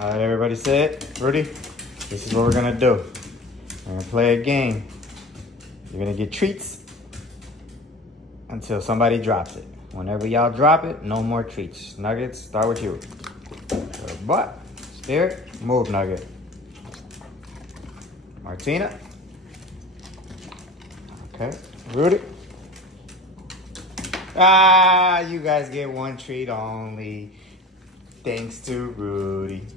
All right, everybody sit. Rudy, this is what we're gonna do. We're gonna play a game. You're gonna get treats until somebody drops it. Whenever y'all drop it, no more treats. Nuggets, start with you. Good butt. Spirit, move, Nugget. Martina. Okay, Rudy. Ah, you guys get one treat only. Thanks to Rudy.